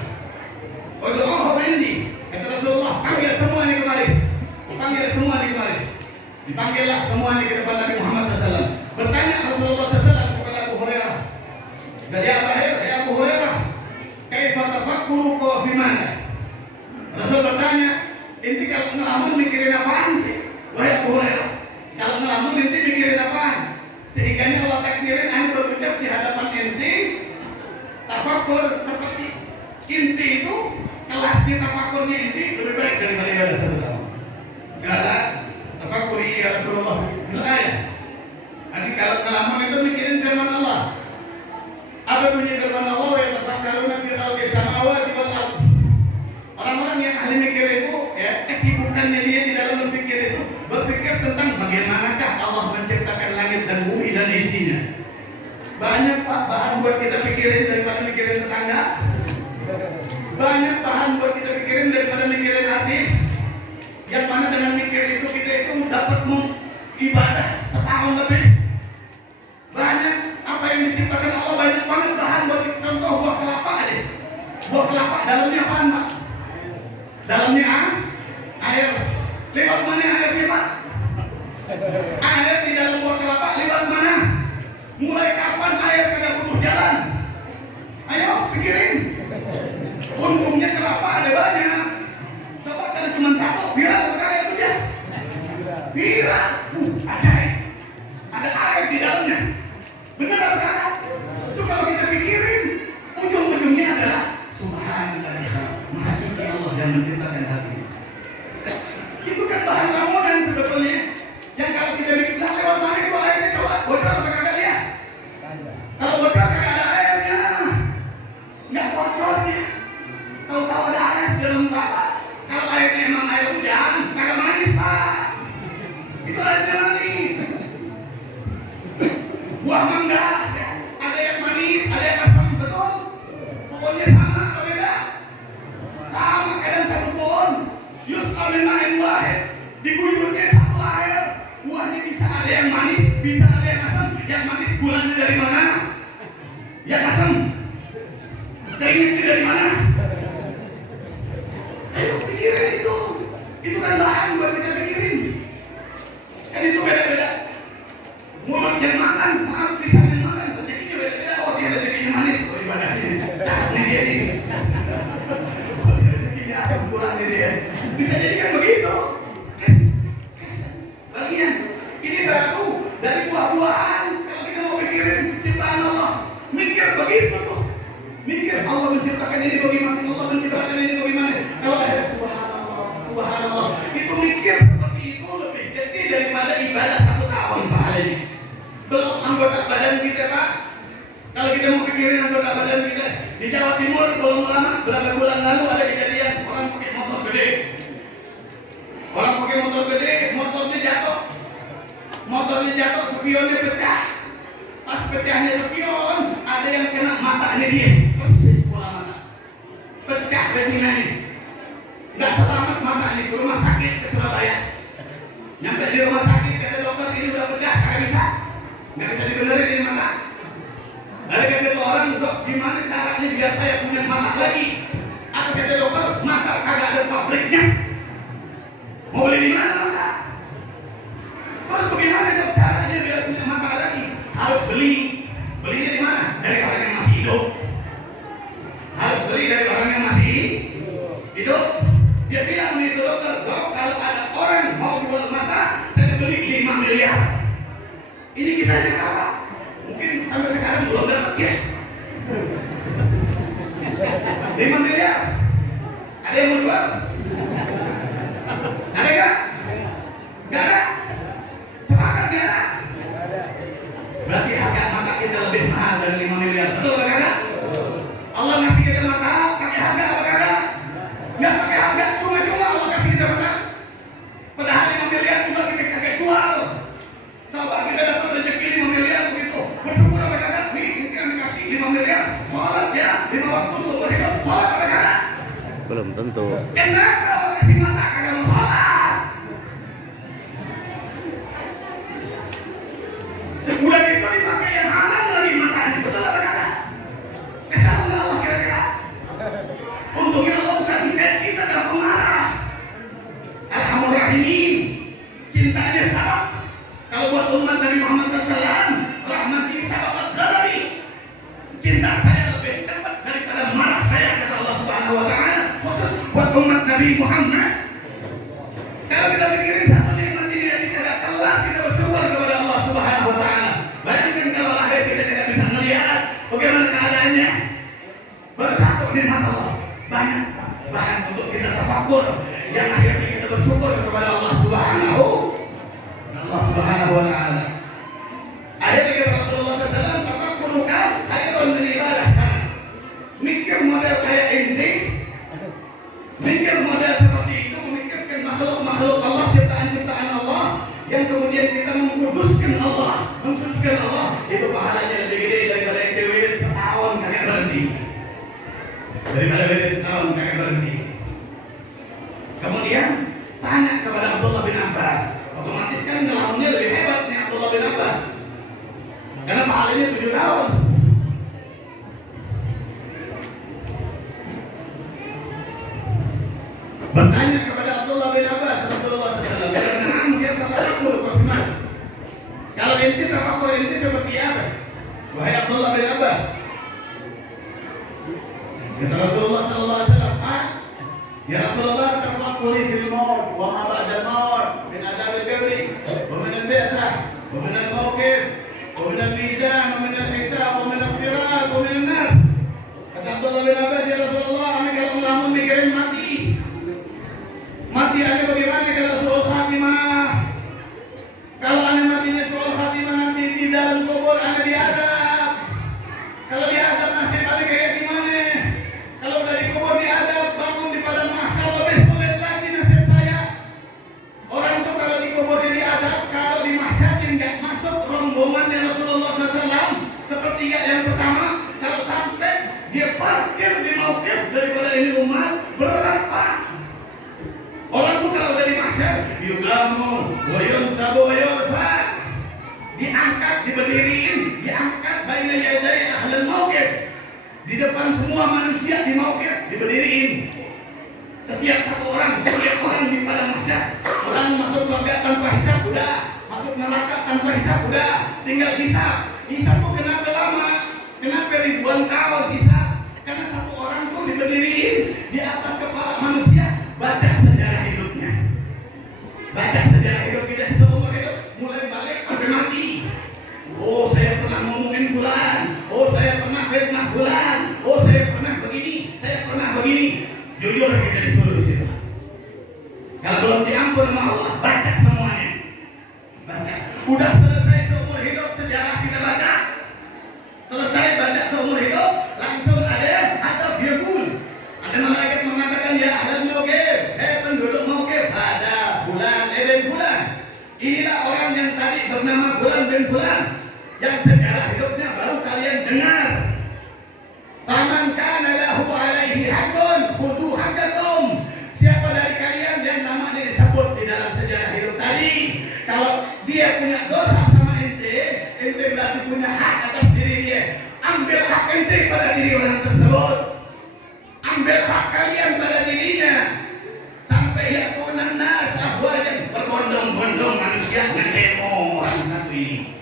Wadu'ahu indi. Kata Rasulullah, panggil semuanya kemari. Panggil semuanya kemari. Dipanggillah semuanya ke depan Nabi Muhammad SAW. Bertanya Rasulullah SAW kepada Abu Hurairah. Dari Abu Hurairah, kaifa tafakkuru fi mana? Rasul bertanya, inti kalau ngelamun mikirin apaan sih? Wahai Abu Hurairah, kalau ngelamun inti mikirin apaan? Sehingga Allah takdirin anda berucap di hadapan inti, tafakkur seperti inti itu, kelasnya tafakkurnya inti lebih baik daripada ibadah satu tahun. Karena tafakkuri ya Rasulullah bil ayat. isinya. Banyak Pak bahan buat kita pikirin daripada mikirin tetangga. Banyak bahan buat kita pikirin daripada mikirin artis. Yang mana dengan mikir itu kita itu dapat ibadah setahun lebih. Banyak apa yang diciptakan Allah, banyak banget bahan buat kita. Contoh buah kelapa aja. Buah kelapa dalamnya apaan Pak? Dalamnya air. Lewat mana airnya Pak? Air di dalam buah kelapa lewat mana? Mulai kapan air kagak butuh jalan? Ayo pikirin. Untungnya kelapa ada banyak. Coba kalau cuma satu viral perkara itu dia. Viral. Ajaib. Ada air di dalamnya. Benar apa kagak? Itu kalau kita pikirin, ujung-ujungnya adalah Subhanallah. Maha suci Allah yang menciptakan hati. Itu kan bahan ramuan sebetulnya. Yang kalau kita bikin lewat mana itu airnya, coba bocor apa kagak dia? Kalau bocor kagak ada airnya, nggak bocornya. Tahu-tahu ada air di dalam kelapa. Kalau airnya emang air hujan, kagak manis Pak. Itu airnya manis. Buah mangga, ada yang manis, ada yang asam, betul? Pokoknya sama atau beda? Sama, kadang satu pohon. Yusqa min ma'in wahid. Diguyurnya satu air. Buahnya bisa ada yang manis, bisa ada yang asam. Yang manis gulanya dari mana? Yang asam keringetnya dari mana? Ayo pikirin itu. Itu kan bahan buat kita pikirin. Kan itu beda-beda. Mulut yang makan, maaf lisan yang makan, rezekinya beda-beda. Oh dia rezekinya manis, oh ibadahnya. Ini dia nih. Oh dia rezekinya asam kurang nih dia. Bisa jadi kan begitu. Bagian ini baru dari buah-buahan. Kalau kita mau pikirin ciptaan Allah, mikir begitu tuh. Mikir Allah menciptakan ini bagaimana, Allah menciptakan ini bagaimana. Kalau ada subhanallah, subhanallah, itu mikir seperti itu lebih jadi daripada ibadah 1 tahun pahala ini. Belum anggota badan kita Pak. Kalau kita mau pikirin anggota badan kita di Jawa Timur belum lama, berapa bulan lalu ada kejadian orang pakai motor gede. Orang pakai motor gede, motornya jatuh, spionnya pecah. Pas pecahnya spion, ada yang kena matanya dia, persis bola mata, pecah retinanya. Nggak selamat matanya, ke rumah sakit ke Surabaya. Nyampe di rumah sakit kata dokter ini udah pecah, nggak bisa dibenerin ini mata. Ada kata orang, dok gimana caranya biar saya punya mata lagi? Apa kata dokter? Mata kagak ada pabriknya. Mau beli di mana mata? Terus bagaimana dok caranya biar punya mata lagi? Harus beli. Belinya di mana? Dari orang yang masih hidup. Harus beli dari orang yang masih hidup. Dia bilang itu dokter, dok kalau ada orang mau jual mata, saya beli 5 miliar. Ini kisahnya apa? Mungkin sampai sekarang belum dapat ya. 5 miliar. Ada yang mau jual? Ada nggak? Nggak ada. Sepakat nggak ada? Berarti harga mata kita lebih mahal dari 5 miliar. Betul nggak kagak? Allah ngasih kita mata pakai harga apa kagak? Nggak pakai harga, cuma-cuma Allah kasih kita mata. Padahal 5 miliar juga kita kagak jual. Coba kita dapat rezeki 5 miliar begitu. Bersyukur apa kagak? Nih kita dikasih 5 miliar. Sholat ya, 5 waktu seumur hidup. Sholat apa kagak? Belum tentu. Kenapa Allah kasih mata kagak mau sholat? Udah gitu dipakai yang halal lagi matanya. Betul apa kagak? Kesalahan Allah kira-kira. Untungnya Allah bukan kita dan pemarah. Alhamdulillahirrahmanirrahim. Cintanya sabab. Kalau buat umat Nabi Muhammad SAW, rahmati sababat ghadabi. Cinta saya lebih cepat daripada marah saya, kata Allah Subhanahu wa Ta'ala. Khusus buat umat Nabi Muhammad. Kalau kita pikirin satu nikmat ini yang kita telah kita bersyukur kepada Allah Subhanahu wa Ta'ala. Bayangkan kalau lahir kita tidak bisa melihat bagaimana keadaannya. Bersatu nikmat Allah. Banyak bahan untuk kita tafakur yang akhirnya kita bersyukur kepada Allah Subhanahu wa Ta'ala. Akhirnya kata Rasulullah SAW, tafakuruka khairun min ibadah sana. Mikir model kayak ini, mikir model seperti itu, memikirkan makhluk-makhluk Allah, ciptaan-ciptaan Allah, yang kemudian kita mengkuduskan Allah, mensucikan Allah, pahalanya 7 tahun. Bertanya kepada Abdullah bin Abbas, Rasulullah SAW, "Na'am, dia tertafakur kosman. Kalau ente tertafakur ente seperti apa? Wahai Abdullah bin Abbas." Kata Rasulullah SAW, "Ya Rasulullah, tafakuri fil maut wa ma ba'da maut min adab al-qabri wa min al-bi'tah wa min al-mawqif wa min al-mizan wa min al-hisab wa min al-sirat wa min al-nar." Kata Abdullah bin Abbas, "Ya Rasulullah, ana kalau melamun mikirin mati. Mati ane bagaimana kalau suul khatimah? Kalau ane matinya suul khatimah nanti di dalam kubur ane diadab. Kalau diadab nasib ane kayak gimana? Kalau udah dikubur diadab, bangun di padang mahsyar lebih sulit lagi nasib saya. Orang tuh kalau dikubur diadab, kalau di mahsyar nggak masuk rombongannya Rasulullah SAW sepertiga yang pertama. Kalau sampai dia parkir di mauqif daripada ini umat berat Pak. Orang tuh kalau udah di mahsyar yugamu wayunsabu wayurfa, diangkat, diberdiriin, diangkat baina yadai ahlul mauqif, di depan semua manusia di mauqif diberdiriin. Setiap orang di padang mahsyar, orang masuk surga tanpa hisab udah, masuk neraka tanpa hisab udah, tinggal hisab. Hisab tuh kenapa lama? Kenapa ribuan tahun hisab? Karena satu orang tuh diberdiriin di atas kepala manusia. Baca sejarah hidupnya, baca sejarah hidup kita seumur hidup, mulai balik sampai mati. Oh, saya pernah ngomongin fulan, oh saya pernah fitnah fulan, oh saya pernah begini, saya pernah begini. Jujur kita disuruh di situ. Kalau belum diampun sama Allah, baca semuanya. Baca. Udah selesai seumur hidup sejarah kita baca. Selesai baca seumur hidup, langsung ada atas yaqul. Ada malaikat mengatakan, ya ahlal mauqif, penduduk mauqif, ada fulan bin fulan. Inilah orang yang tadi bernama fulan bin fulan, yang sejarah hidupnya baru kalian dengar. Faman kana lahu alaihi haqqun khudhu haqqakum. Siapa dari kalian yang namanya disebut di dalam sejarah hidup tadi, kalau dia punya dosa sama ente berarti punya hak atas diri dia. Ambil hak ente pada diri orang tersebut. Ambil hak kalian pada dirinya. Sampai yakunan nas afwajan, berbondong-bondong manusia ngedemo orang satu ini.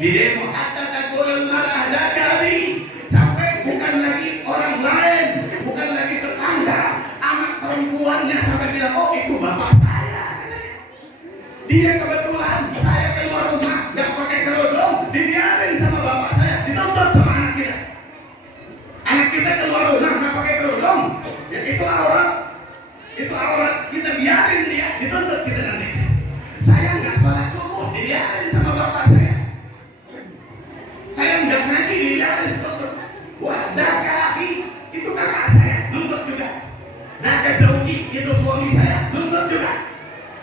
Di demo hatta taqulul mar'ah dakari, sampai bukan lagi orang lain, bukan lagi tetangga, anak perempuannya sampai bilang, oh itu bapak saya. Dia kebetulan saya keluar rumah nggak pakai kerudung, dibiarin sama bapak saya, dituntut sama anak kita. Anak kita keluar rumah nggak pakai kerudung, ya itu aurat, kita biarin dia, dituntut kita nanti. Saya nggak sholat subuh, dibiarin sama bapak saya. Saya nggak ngaji, dibiarin, dituntut. Wah, dakahi, itu kakak saya, nuntut juga. Dakazauji, itu suami saya, nuntut juga.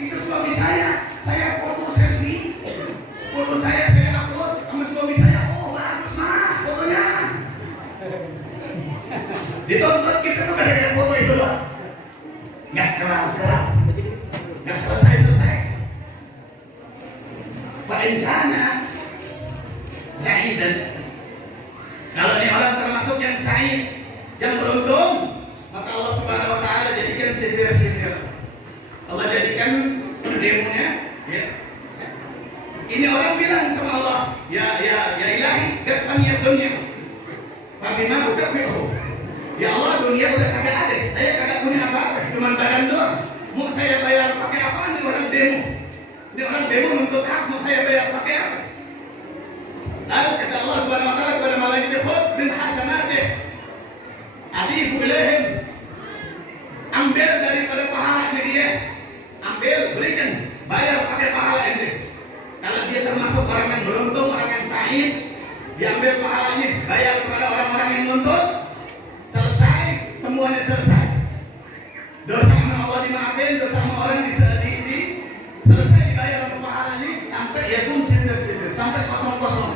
Itu suami saya foto selfie, foto saya upload sama suami saya. Oh bagus mah fotonya. Dituntut kita tuh ada foto itu loh. Nggak kelar, nggak selesai. Fa'injana sa'idan. Kalau ini orang termasuk yang sa'id, yang beruntung, maka Allah Subhanahu Wa Taala jadikan sifir. Allah jadikan demonya, ya. Ini orang bilang sama Allah, ya ilahi, gapkan ya dunia. Fabima ukafiru. Ya Allah, dunia udah kagak ada. Saya kagak punya apa-apa, cuma badan doang. Mau saya bayar pakai apa? Ini orang demo. Ini orang demo untuk hak, mau saya bayar pakai apa? Lalu kata Allah Subhanahu Wa Taala kepada malaikat, khudh min hasanatih, adifu ilaihim. Ambil daripada pahalanya dia. Ambil, berikan, bayar pakai pahala ente. Kalau dia termasuk orang yang beruntung, orang yang sa'id, diambil pahalanya, bayar kepada orang-orang yang nuntut, selesai, semuanya selesai. Dosa sama Allah dimaafin, dosa sama orang selesai dibayar untuk pahalanya, sampai ya pun sindir, sampai kosong-kosong.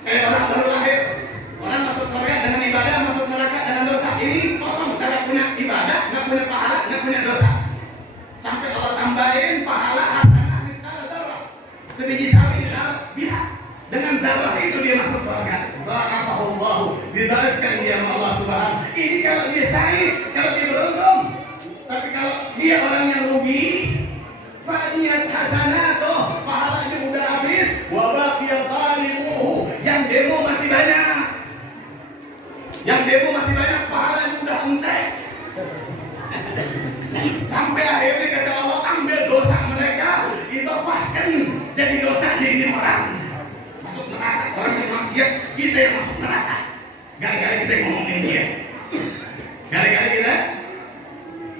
Kayak orang baru lahir, orang masuk surga dengan ibadah, masuk neraka dengan dosa. Ini kosong, tidak punya ibadah, nggak punya pahala, nggak punya dosa. Sampai Allah tambahin pahala hasanah miskal darah, sebiji sawi di dalam biha. Dengan darah itu dibalaskan dia sama Allah Subhanahu. Ini kalau dia sahih, kalau dia beruntung. Tapi kalau dia orang yang rugi, fa'niyat hasanatoh, pahalanya udah habis, wa baqiya talibuhu, yang demo masih banyak. Yang demo masih banyak, pahalanya udah entek. Sampai akhirnya kata Allah, ambil dosa mereka, itu bahkan jadi dosa di ini orang. Masuk neraka, orang yang maksiat, kita yang masuk neraka. Gara-gara kita yang ngomongin dia. Gara-gara kita,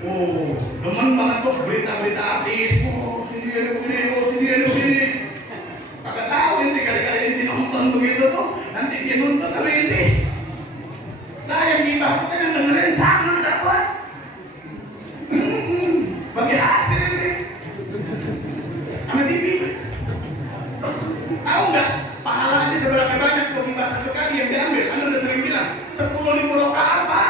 oh, demen banget tuh berita-berita artis. Oh, si dia begini, oh si dia begini. Kagak tahu nanti gara-gara ini nonton begitu tuh, nanti dia nonton sama ini. Nah yang kita tuh kan yang dengerin sama dapat. Bagi hasil ini sama TV. Tahu nggak pahalanya seberapa banyak tuh kita satu kali yang diambil? Anda udah sering bilang 10.000 rakaat apa?